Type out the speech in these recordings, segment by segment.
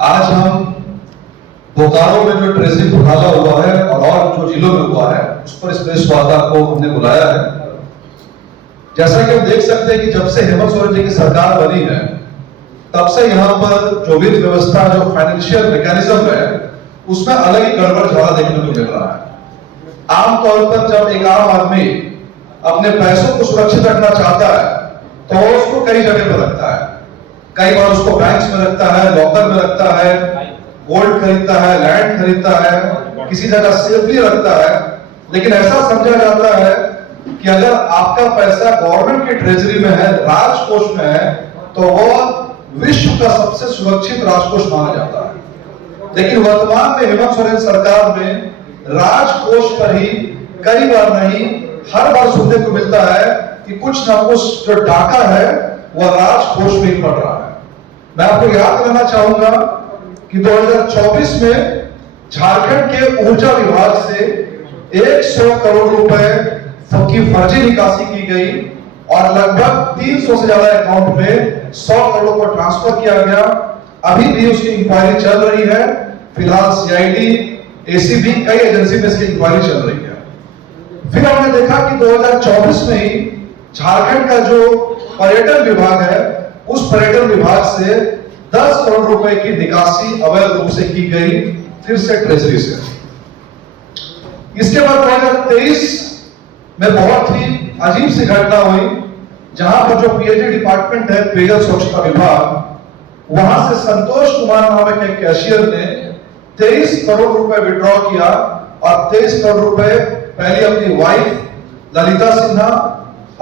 आज हम बोकारो में जो ट्रेजरी घोटाला हुआ है और जो जिलों में हुआ है उस पर इस प्रेस वार्ता को हमने बुलाया है। जैसा कि हम देख सकते हैं कि जब से हेमंत सोरेन जी की सरकार बनी है तब से यहाँ पर जो वित्त व्यवस्था, जो फाइनेंशियल मैकेनिज्म है, उसमें अलग ही गड़बड़ झाला देखने को मिल रहा है। आमतौर पर जब एक आम आदमी अपने पैसों को सुरक्षित रखना चाहता है तो वो उसको कई जगह पर रखता है। कई बार उसको बैंक्स में रखता है, लॉकर में रखता है, गोल्ड खरीदता है, लैंड खरीदता है, किसी जगह सेफली रखता है। लेकिन ऐसा समझा जाता है कि अगर आपका पैसा गवर्नमेंट की ट्रेजरी में है, राजकोष में है, तो वो विश्व का सबसे सुरक्षित राजकोष माना जाता है। लेकिन वर्तमान में हेमंत सोरेन सरकार में राजकोष पर ही कई बार नहीं, हर बार सुनने को मिलता है कि कुछ ना कुछ जो डाका है वह राजकोष में ही पड़ रहा है। मैं आपको याद करना चाहूंगा कि 2024 में झारखंड के ऊर्जा विभाग से 100 करोड़ रुपए की फर्जी निकासी की गई और लगभग 300 से ज्यादा अकाउंट में 100 करोड़ को ट्रांसफर किया गया। अभी भी उसकी इंक्वायरी चल रही है। फिलहाल सीआईडी, एसीबी, कई एजेंसी में इसकी इंक्वायरी चल रही है। फिर हमने देखा कि 2024 में ही झारखंड का जो पर्यटन विभाग है, उस पर्यटन विभाग से 10 करोड़ रुपए की निकासी अवैध रूप से की गई, फिर से ट्रेजरी से। इसके बाद 2023 में बहुत ही अजीब सी घटना हुई, जहां पर जो पीएचडी डिपार्टमेंट है, पेयजल स्वच्छता विभाग, वहां से संतोष कुमार नामक एक कैशियर ने 23 करोड़ रुपए विड्रॉ किया और 23 करोड़ रुपए पहले अपनी वाइफ ललिता सिन्हा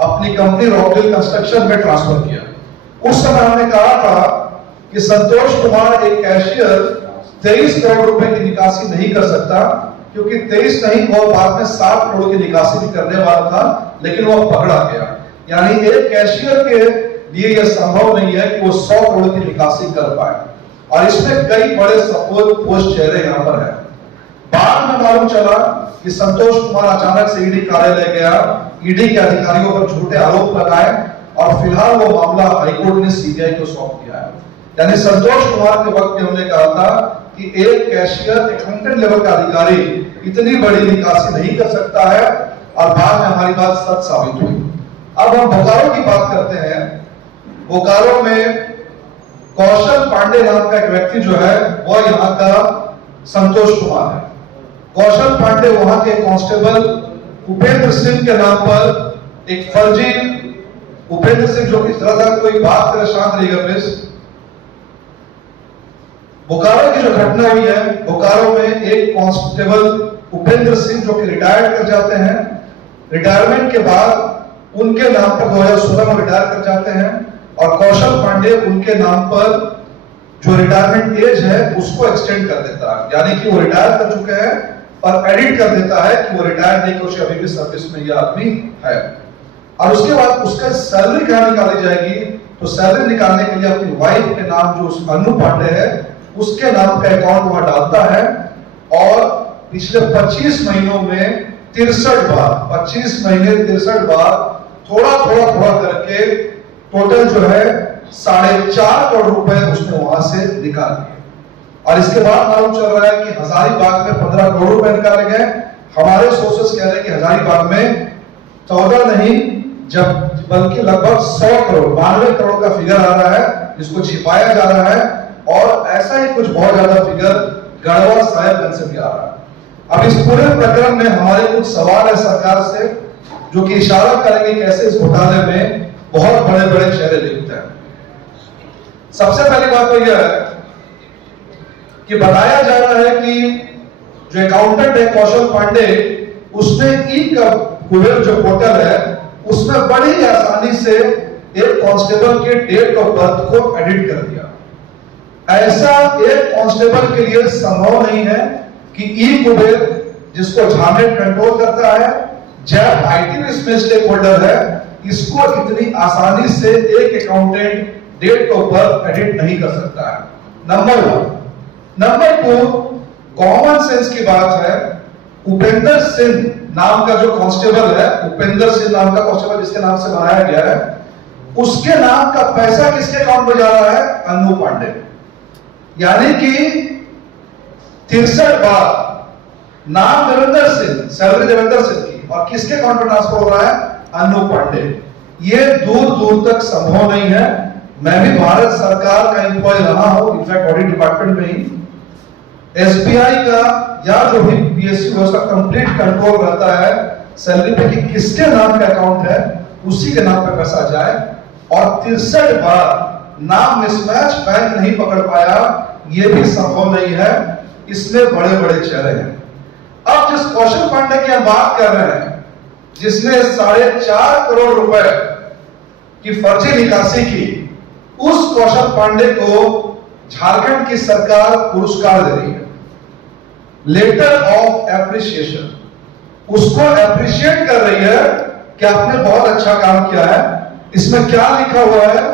अपनी कंपनी रॉकवेल कंस्ट्रक्शन में ट्रांसफर किया। उस समय हमने कहा था कि संतोष कुमार एक कैशियर 23 करोड़ रुपए की निकासी नहीं कर सकता, क्योंकि 23 नहीं, वो बाद में 7 करोड़ की निकासी भी करने वाला था, लेकिन वो पकड़ा गया। यानी एक कैशियर के लिए यह संभव नहीं है कि वो 100 करोड़ की निकासी कर पाए। और इसमें कई बड़े सपोज पोस्ट चेहरे यहाँ पर है। बाद में मालूम चला कि संतोष कुमार अचानक से ईडी कार्यालय गया, ईडी के अधिकारियों पर झूठे आरोप लगाए और फिलहाल वो मामला हाईकोर्ट ने सीबीआई को सौंप दिया है। यानी संतोष कुमार के वक्त में हमने कहा था कि एक कैशियर, अकाउंटेंट लेवल का अधिकारी इतनी बड़ी निकासी नहीं कर सकता है, और बाद में हमारी बात सच साबित हुई। अब हम बोकारो की बात करते हैं। बोकारो में कौशल पांडे नाम का एक व्यक्ति जो है, वह यहाँ का संतोष कुमार है। कौशल पांडे वहां के कांस्टेबल उपेंद्र सिंह के नाम पर एक फर्जी, उपेंद्र सिंह जो इस तरह का कोई बात करे, शांत रहिएगा प्लीज। बोकारो की जो घटना हुई है, बोकारो में एक कांस्टेबल उपेंद्र सिंह जो कि रिटायर्ड कर जाते हैं, रिटायरमेंट के बाद उनके नाम पर 2016 में रिटायर कर जाते हैं, और कौशल पांडे उनके नाम पर जो रिटायरमेंट एज है उसको एक्सटेंड कर देता है। यानी कि वो रिटायर कर चुके हैं और एडिट कर देता है कि वो रिटायर नहीं, कि अभी भी सर्विस में यह आदमी है। और उसके बाद उसका सैलरी कहां निकाली जाएगी, तो सैलरी निकालने के लिए अपनी वाइफ के नाम जो अनु पांडे है उसके नाम का अकाउंट वहां डालता है, और पिछले 25 महीनों में 63 बार, 25 महीने 63 बार थोड़ा करके टोटल जो है 4.5 करोड़ रुपए उसने वहां से निकाल लिए। और इसके बाद मालूम चल रहा है कि हजारीबाग में 15 करोड़ रुपए निकाले गए। हमारे सोर्सेस कह रहे हैं कि हजारीबाग में 14 नहीं, जब बल्कि लगभग 100 करोड़, 92 करोड़ का फिगर आ रहा है, जिसको छिपाया जा रहा है। और ऐसा ही कुछ बहुत ज्यादा फिगर गढ़वा साहेबगंज से भी आ रहा है। अब इस पूरे प्रकरण में हमारे कुछ सवाल है सरकार से, जो कि इशारा करेंगे कैसे इस घोटाले में बहुत बड़े बड़े चेहरे लिखते हैं। सबसे पहली बात तो यह है कि बताया जा रहा है कि जो अकाउंटेंट है कौशल पांडे, उसने ई कुबेर जो पोर्टल है उसमें बड़ी आसानी से एक कांस्टेबल के डेट ऑफ बर्थ को एडिट कर दिया। ऐसा एक कांस्टेबल के लिए संभव नहीं है कि ई कुबेर, जिसको झारखंड कंट्रोल करता है, जब आईटी में इसमें स्टेक होल्डर है, इसको इतनी आसानी से एक accountant date of birth edit नहीं कर सकता है। नंबर 1। नंबर 2, कॉमन सेंस की बात है। उपेंद्र सिंह नाम का जो कांस्टेबल है, उपेंद्र सिंह नाम का कांस्टेबल जिसके नाम से बनाया गया है, उसके नाम का पैसा किसके अकाउंट में जा रहा है? अनु पांडे। यानी कि 63 बार नाम देवेंद्र सिंह, सैलरी देवेंद्र सिंह की, और किसके अकाउंट में ट्रांसफर हो रहा है? अनूप पांडे। ये दूर दूर तक संभव नहीं है। मैं भी भारत सरकार का एम्प्लॉय रहा हूं, इनफैक्ट ऑडिट डिपार्टमेंट में ही। एसबीआई का या जो भी पीएसयू है उसका कंप्लीट कंट्रोल रहता है सैलरी पे कि किसके नाम का अकाउंट है, उसी के नाम पे पैसा जाए। और 63 बार नाम मिसमैच बैंक नहीं पकड़ पाया, यह भी संभव नहीं है। इसमें बड़े बड़े चेहरे हैं। अब जिस कौशल पांडे की हम बात कर रहे हैं, जिसने 4.5 करोड़ रुपए की फर्जी निकासी की, उस कौशल पांडे को झारखंड की सरकार पुरस्कार दे रही है, लेटर ऑफ एप्रिसिएशन। उसको एप्रिशिएट कर रही है कि आपने बहुत अच्छा काम किया है। इसमें क्या लिखा हुआ है?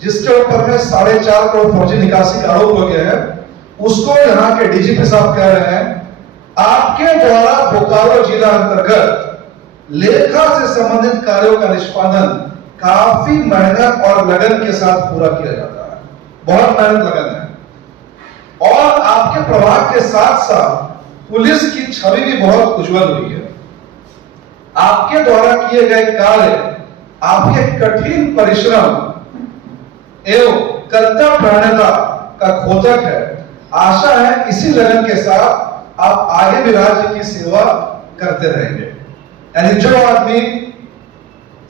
जिसके ऊपर में 4.5 करोड़ फर्जी निकासी का आरोप हो गया है, उसको यहां के डीजीपी साहब कह रहे हैं, आपके द्वारा बोकारो जिला अंतर्गत लेखा से संबंधित कार्यों का निष्पादन काफी मेहनत और लगन के साथ पूरा किया जाता है। बहुत मेहनत लगन है। और आपके प्रभाव के साथ साथ पुलिस की छवि भी बहुत उज्जवल हुई है। आपके द्वारा किए गए कार्य, आपके कठिन परिश्रम एवं कर्तव्यपरायणता का खोजक है। आशा है इसी लगन के साथ आप आगे भी राज्य की सेवा करते रहेंगे। यानी जो आदमी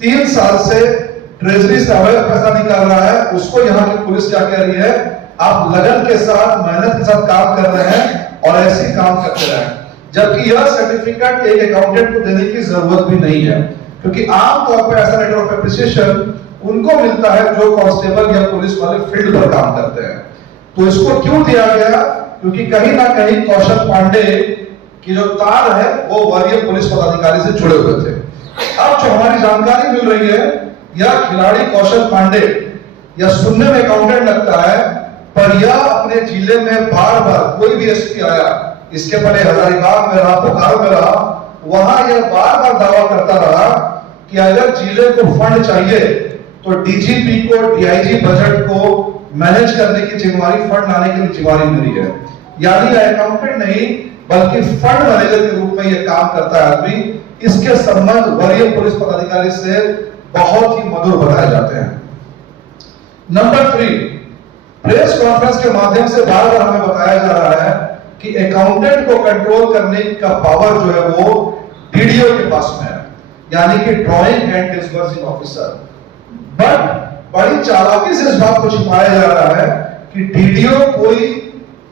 3 साल से ट्रेजरी से अवैध पैसा निकाल रहा है, उसको यहाँ की पुलिस क्या कह रही है? आप लगन के साथ, मेहनत के साथ काम कर रहे हैं और ऐसे काम करते रहें। जबकि यह सर्टिफिकेट एक अकाउंटेंट को देने की जरूरत भी नहीं है, क्योंकि आमतौर पर ऐसा लेटर ऑफ एप्रिसिएशन उनको मिलता है जो कांस्टेबल या पुलिस वाले फील्ड पर काम करते हैं। तो इसको क्यों दिया गया? क्योंकि कहीं ना कहीं कौशल पांडे की जो तार है वो वरीय पुलिस पदाधिकारी से जुड़े हुए थे। अब जो हमारी जानकारी मिल रही है, यह खिलाड़ी कौशल पांडे यह सुनने में अकाउंटेंट लगता है, पर यह अपने जिले में बार बार कोई भी एसपी आया, इसके पहले हजारीबाग में रहा, बोकारो में रहा, वहां यह बार बार दावा करता रहा कि अगर जिले को फंड चाहिए तो डीजीपी को, डीआईजी बजट को मैनेज करने की जिम्मेदारी, फंड लाने की जिम्मेदारी मेरी है। यानी अकाउंटेंट नहीं बल्कि फंड मैनेजर के रूप में यह काम करता है आदमी। इसके संबंध वरीय पुलिस पदाधिकारी से बहुत ही मधुर बताए जाते हैं। नंबर 3, प्रेस कॉन्फ्रेंस के माध्यम से बार बार हमें बताया जा रहा है कि अकाउंटेंट को कंट्रोल करने का पावर जो है वो डीडीओ के पास में है, यानी कि drawing and disbursing officer. But बड़ी चालाकी से इस बात को छिपाया जा रहा है कि डीडीओ कोई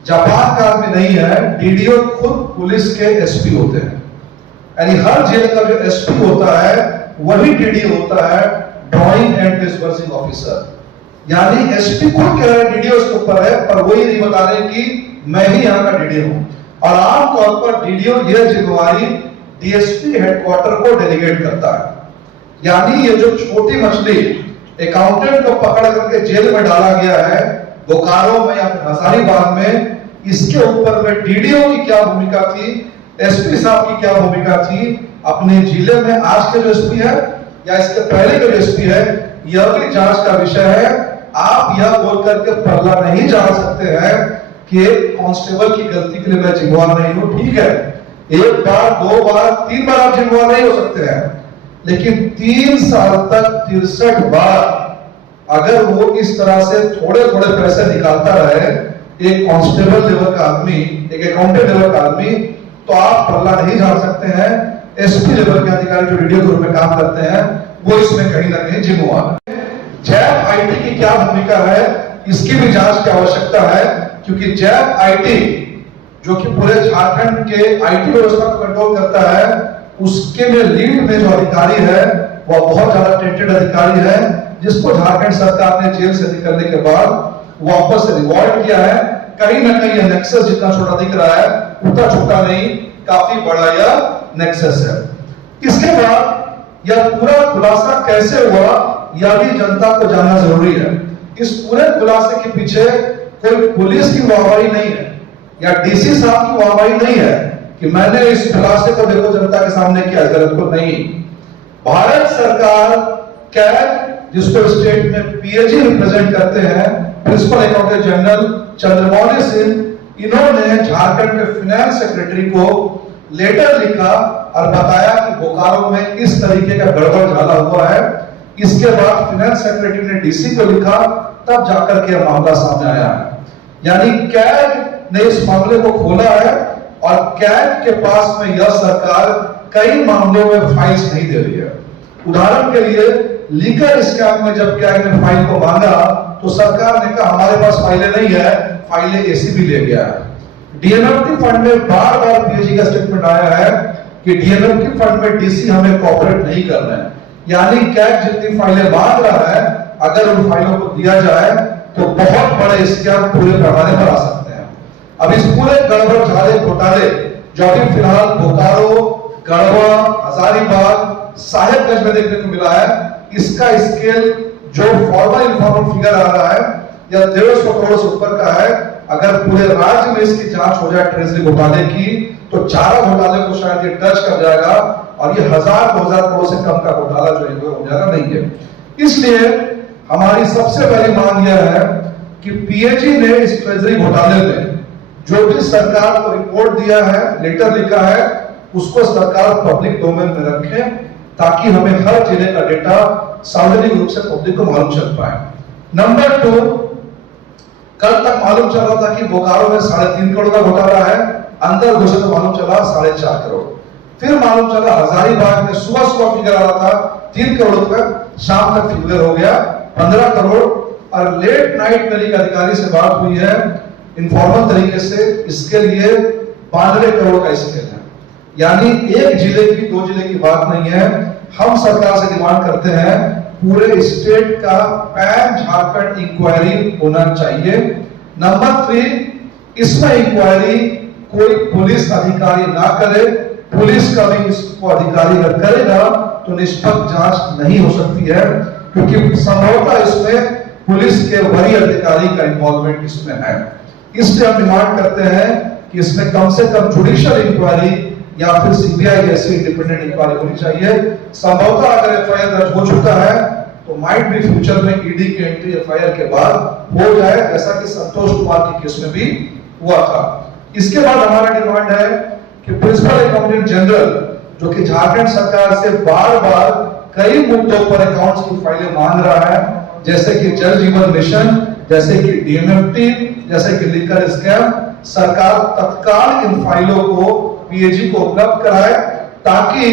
जापान का आदमी नहीं है, डीडीओ खुद पुलिस के एसपी होते हैं। यानी हर जेल का जो एसपी होता है वही डीडीओ होता है, ड्राइंग एंड डिस्बर्सिंग ऑफिसर। यानी एसपी खुद कह रहे हैं डीडीओ इसके ऊपर है, पर वो ये नहीं बता रहे कि मैं ही यहाँ का डीडीओ हूं। और आमतौर पर डीडीओ यह जिम्मेवारी डीएसपी हेडक्वार्टर को डेलीगेट करता है। यानी ये जो छोटी मछली अकाउंटेंट को पकड़ करके जेल में डाला गया है बोकारो में या फिर हजारीबाग में, इसके ऊपर में डीडीओ की क्या भूमिका थी, एसपी साहब की क्या भूमिका थी अपने जिले में। आज के जो एसपी है या इसके पहले के जो एसपी है, यह भी जांच का विषय है। आप यह बोल करके पल्ला नहीं जा सकते हैं कि कांस्टेबल की गलती के लिए मैं जिम्मेवार नहीं हूं। ठीक है, 1 बार 2 बार 3 बार आप जिम्मेवार नहीं हो सकते हैं, लेकिन 3 साल तक 63 बार अगर वो इस तरह से थोड़े थोड़े पैसे निकालता रहे, एक कांस्टेबल लेवल का आदमी, एक अकाउंटेंट लेवल का आदमी, तो आप पल्ला नहीं झाड़ सकते हैं। एसपी लेवल के अधिकारी जो डीडीओ के रूप में काम करते हैं, वो इसमें कहीं ना कहीं जिम्मेवार है। जैप आईटी की क्या भूमिका है, इसकी भी जांच की आवश्यकता है, क्योंकि जैप आईटी जो कि पूरे झारखंड के आईटी व्यवस्था को कंट्रोल करता है, उसके में लीड में जो अधिकारी है वह बहुत ज्यादा टेंटेड अधिकारी है, जिसको झारखंड सरकार ने जेल से निकलने के बाद वापस से रिवॉर्ड किया है। कहीं ना कहीं यह नेक्सस जितना छोटा दिख रहा है, उतना छोटा नहीं, काफी बड़ा यह नेक्सस है। इसके बाद यह पूरा खुलासा कैसे हुआ, यह भी जनता को जानना जरूरी है। इस पूरे खुलासे के पीछे कोई पुलिस की वाहवाही नहीं है या डीसी साहब की वाहवाही नहीं है कि मैंने इस खुलासे को देखो जनता के सामने किया, गलत को नहीं। भारत सरकार कैग, जिसको स्टेट में पीएजी रिप्रेजेंट करते हैं, principal accountant general Chandramouli Singh, इन्होंने झारखंड के फाइनेंस सेक्रेटरी को लेटर लिखा और बताया कि बोकारो में इस तरीके का गड़बड़ झाला हुआ है। इसके बाद फाइनेंस सेक्रेटरी ने डीसी को लिखा, तब जाकर के मामला सामने आया है। यानी कैग ने इस मामले को खोला है और कैग के पास में यह सरकार कई मामलों में फाइल्स नहीं दे रही है। उदाहरण के लिए लीकर स्कैम में जब कैग ने फाइल को मांगा तो सरकार ने कहा हमारे पास फाइलें नहीं है, फाइलें एसीबी ले गया है। डीएनएफटी फंड में बार बार पीएजी का स्टेटमेंट आया है कि डीएनएफटी फंड में डीसी हमें कोऑपरेट नहीं कर रहे हैं। यानी कैग जितनी फाइलें मांग रहा है, अगर उन फाइलों को दिया जाए तो बहुत बड़े स्कैम पूरे पैमाने पर आ सकते हैं। अब इस पूरे गड़बड़ झाले घोटाले जो अभी फिलहाल बोकारो, गढ़वा, हजारीबाग, साहेबगंज में देखने को मिला है, इसका स्केल जो फॉर्मल इन्फॉर्मल फिगर आ रहा है या 150 करोड़ से ऊपर का है। अगर पूरे राज्य में इसकी जांच हो जाए ट्रेजरी घोटाले की तो चारा घोटाले को शायद ये टच कर जाएगा और ये 1000-2000 करोड़ से कम का घोटाला जो है हो जाएगा नहीं है। इसलिए हमारी सबसे बड़ी मांग यह है कि पीएजी ने इस ट्रेजरी घोटाले में जो भी सरकार को रिपोर्ट दिया है, लेटर लिखा है, उसको सरकार पब्लिक डोमेन में रखे ताकि हमें हर जिले का डेटा सार्वजनिक रूप से पब्लिक को मालूम चल पाए। नंबर 2, कल तक मालूम चल रहा था कि बोकारो में 3.5 करोड़ का घोटाला है, अंदर घुसे तो मालूम चला 4.5 करोड़। फिर मालूम चला हजारीबाग में सुबह फिगर आ रहा था 3 करोड़ तक, शाम तक फिगर हो गया 15 करोड़। और लेट नाइट मेरी अधिकारी से बात हुई है इनफॉर्मल तरीके से, इसके लिए 92 करोड़ का स्केल है। यानी एक जिले की 2 जिले की बात नहीं है। हम सरकार से डिमांड करते हैं पूरे स्टेट का पैन झारखंड इंक्वायरी होना चाहिए। नंबर 3, इसमें इंक्वायरी कोई पुलिस अधिकारी ना करे, पुलिस का भी इसको अधिकारी अगर करेगा तो निष्पक्ष जांच नहीं हो सकती है, क्योंकि संभवतः इसमें पुलिस के वरीय अधिकारी का इन्वॉल्वमेंट इसमें है। इसलिए हम डिमांड करते हैं कि इसमें कम से कम जुडिशियल इंक्वायरी या फिर सीबीआई जैसी इंडिपेंडेंट इंक्वायरी होनी चाहिए। संभवतः अगर एफआईआर दर्ज हो चुका है तो माइट भी फ्यूचर में ईडी की एंट्री एफआईआर के बाद हो जाए, ऐसा कि संतोष कुमार के केस में भी हुआ था। इसके बाद हमारा डिमांड है कि प्रिंसिपल अकाउंटेंट जनरल जो कि झारखंड सरकार से बार बार कई मुद्दों पर अकाउंट्स की फाइलें मांग रहा है, जैसे कि जल जीवन मिशन, जैसे कि डीएमएफटी, जैसे कि लीकर स्कैम, सरकार तत्काल इन फाइलों को पीएजी को उपलब्ध कराए ताकि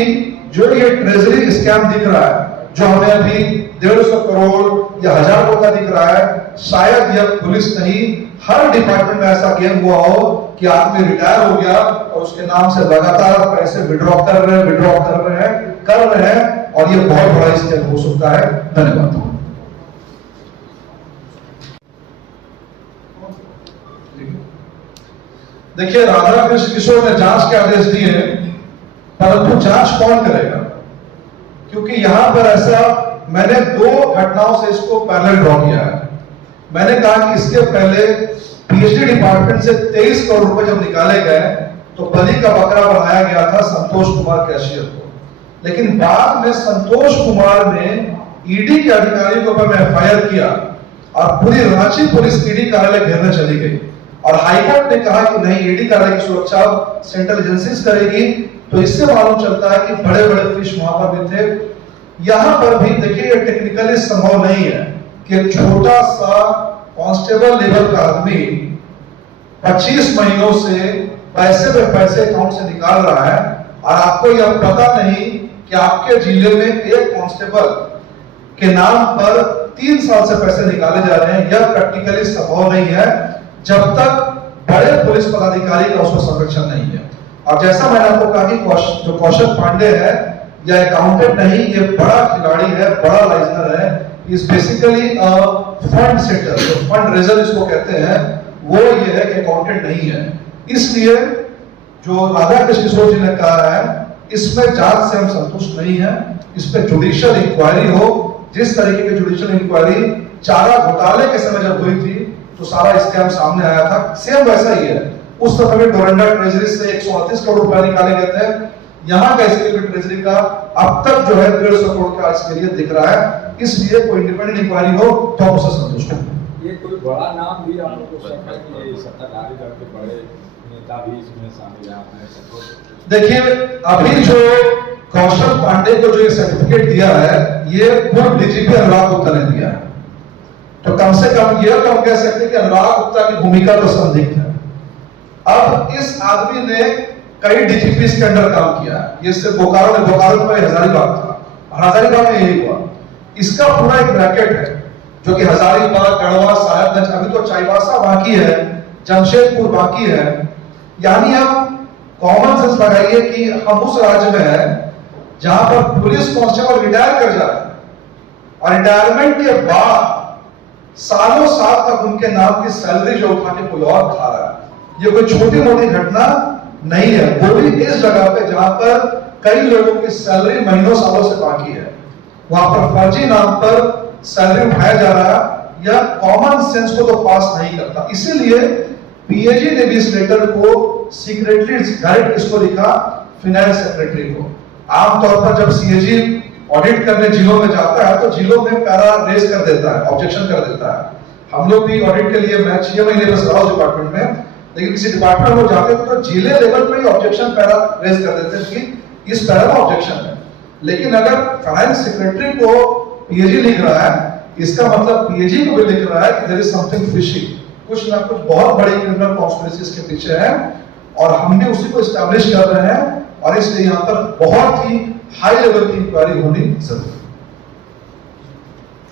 जो ये ट्रेजरी स्कैम दिख रहा है, जो हमें अभी 150 करोड़ या 1000 करोड़ का दिख रहा है, शायद यह पुलिस नहीं हर डिपार्टमेंट में ऐसा गेम हुआ हो कि आदमी रिटायर हो गया और उसके नाम से लगातार पैसे विड्रॉ कर रहे हैं और ये बहुत बड़ा स्कैम हो सकता है। धन्यवाद। देखिए, राधा कृष्ण किशोर ने जांच के आदेश दिए, परंतु जांच कौन करेगा? क्योंकि यहां पर ऐसा मैंने 2 घटनाओं से इसको पैरेलल ड्रॉ किया है। मैंने कहा कि इसके पहले पीएचडी डिपार्टमेंट से 23 करोड़ रुपए जब निकाले गए तो बलि का बकरा बनाया गया था संतोष कुमार कैशियर को, लेकिन बाद में संतोष कुमार ने ईडी के अधिकारी के ऊपर में एफआईआर किया और पूरी रांची पुलिस ईडी कार्यालय घेरने चली गई और हाईकोर्ट ने कहा कि नहीं, ईडी कार्यालय की सुरक्षा सेंट्रल एजेंसीज करेगी। तो इससे मालूम चलता है कि बड़े बड़े फिश वहां पर भी थे। यहां पर भी देखिए, ये टेक्निकली संभव नहीं है कि एक छोटा सा कांस्टेबल लेवल का आदमी 25 महीनों से पैसे पे पैसे अकाउंट से निकाल रहा है और आपको यह पता नहीं कि आपके जिले में एक कांस्टेबल के नाम पर 3 साल से पैसे निकाले जा रहे हैं। यह प्रैक्टिकली संभव नहीं है जब तक बड़े पुलिस पदाधिकारी का उसको संरक्षण नहीं है। और जैसा मैंने आपको कहा कि जो कौशल पांडे है यह अकाउंटेंट नहीं, ये बड़ा खिलाड़ी है, बड़ा लाइजनर है। इज बेसिकली फंड सेटर, जो फंड रेजर इसको कहते हैं, वो ये है कि अकाउंटेंट नहीं है। इसलिए जो राधा कृष्ण किशोर जी ने कहा है, इसमें जांच से हम संतुष्ट नहीं है। इस पे जुडिशियल इंक्वायरी हो। जिस तरीके की जुडिशियल इंक्वायरी चारा घोटाले के समय जब हुई थी तो सारा स्कैम सामने आया था, सेम वैसा ही है। उस समय में डोरंडा ट्रेजरी से 138 करोड़ रुपए निकाले गए थे। यहाँ का स्केल ट्रेजरी का अब तक जो है 150 करोड़ का स्केल दिख रहा है। इसलिए कोई इंडिपेंडेंट इंक्वायरी हो तो हम उससे संतुष्ट हैं। ये कोई बड़ा नाम भी आप लोग को शक है कि ये सत्ताधारी दल के बड़े नेता भी इसमें शामिल हैं? आपने सबको देखिए, अभी जो कौशल पांडे को जो ये सर्टिफिकेट दिया है, ये पूर्व डीजीपी अनुराग गुप्ता ने दिया है। तो कम से कम ये तो हम कह सकते हैं कि अनुराग गुप्ता की भूमिका तो संदिग्ध है। अब इस आदमी ने कई डीजीपी के अंडर काम किया है। ये सिर्फ बोकारो में हजारीबाग था, हजारीबाग में यही हुआ। इसका पूरा एक रैकेट है जो कि हजारीबाग, गढ़वा, साहेबगंज, अभी तो चाईबासा बाकी है, जमशेदपुर बाकी है। यानी आप कॉमन सेंस लगाइए कि हम उस राज्य में है जहां पर पुलिस कांस्टेबल रिटायर कर जा रहे हैं और रिटायरमेंट के बाद सालों साल तक उनके नाम की सैलरी जो उठा के कोई और खा रहा है। ये कोई छोटी मोटी घटना नहीं है, वो भी इस जगह पे जहां पर कई लोगों की सैलरी महीनों सालों से बाकी है। वहां पर फर्जी नाम पर सैलरी उठाया जा रहा है, या कॉमन सेंस को तो पास नहीं करता। इसीलिए पीएजी ने भी इस लेटर को सीक्रेटली डायरेक्ट इसको लिखा फिनांस सेक्रेटरी को। आमतौर पर जब सीएजी ऑडिट करने जिलों में जाता है तो जिलों में पैरा रेज कर देता है, ऑब्जेक्शन कर देता है। हम लोग भी ऑडिट के लिए, मैं 6 महीने बस रहा डिपार्टमेंट में, लेकिन किसी डिपार्टमेंट में जाते थे तो जिले लेवल पे ही ऑब्जेक्शन पैरा रेज कर देते थे कि इस पैरा में ऑब्जेक्शन है। लेकिन अगर फाइनेंस सेक्रेटरी को पीएजी लिख रहा है, इसका मतलब पीएजी को भी लिख रहा है कि देयर इज समथिंग फिशी, कुछ ना कुछ बहुत बड़ी क्रिमिनल कॉन्स्पिरेसी के पीछे है, और हम भी उसी को एस्टैब्लिश कर रहे हैं। और इसलिए यहाँ पर बहुत ही हाई लेवल की इंक्वायरी होनी जरूरी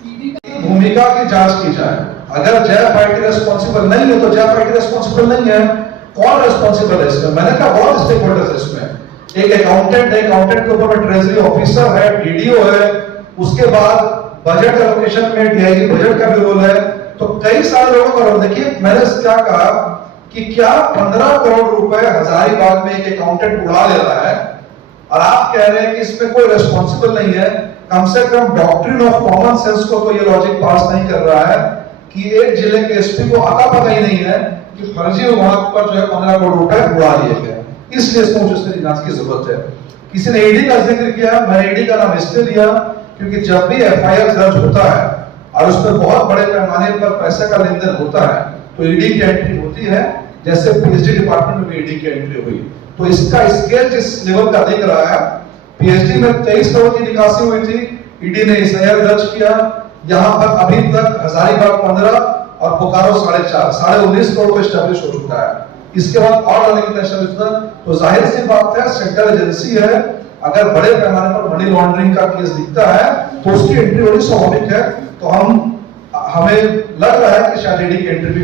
है। भूमिका की जांच की जाए। अगर जय पार्टी रेस्पॉन्सिबल नहीं है तो जय पार्टी रेस्पॉन्सिबल नहीं है, कौन रेस्पॉन्सिबल है इसमें? मैंने कहा बहुत स्टेक होल्डर्स है इसमें। एक अकाउंटेंट है, अकाउंटेंट के ऊपर ट्रेजरी ऑफिसर है, डीडीओ है, उसके बाद बजट एलोकेशन में डीआईजी बजट का भी रोल है। तो कई सारे लोगों का रोल। देखिए, मैंने क्या कहा कि क्या 15 करोड़ रुपए हजारीबाग में एक अकाउंटेंट उड़ा ले रहा है और आप कह रहे हैं कि इसमें कोई रेस्पॉन्सिबल नहीं है? कम से कम डॉक्ट्रिन ऑफ कॉमन सेंस को तो ये लॉजिक पास नहीं कर रहा है कि एक जिले के एसपी को आता पता ही नहीं है कि फर्जी विभाग पर जो है 15 करोड़ रुपए उड़ा लिए गए। इसलिए इसको मुझे जांच की जरूरत है। किसी ने ईडी का जिक्र किया, मैंने ईडी का नाम इसलिए लिया क्योंकि जब भी एफआईआर दर्ज होता है और उस पर बहुत बड़े पैमाने पर पैसे का लेन देन होता है तो ईडी की एंट्री होती है, जैसे पीएचडी डिपार्टमेंट में भी ईडी की एंट्री हुई। तो इसका स्केल जिस लेवल का दिख रहा है, पीएचडी में 23 करोड़ की निकासी हुई थी, ईडी ने एफआईआर दर्ज किया। यहां पर अभी तक हजारीबाग 15 और बोकारो 4.5, 19.5 करोड़ एस्टैब्लिश हो चुका है। इसके बाद और डालने की टेंशन, तो जाहिर सी बात है सेंट्रल एजेंसी है, अगर बड़े पैमाने पर मनी लॉन्ड्रिंग का केस दिखता है तो उसकी एंट्री होनी स्वाभाविक है। तो हमें लग रहा है कि शायद ईडी की एंट्री भी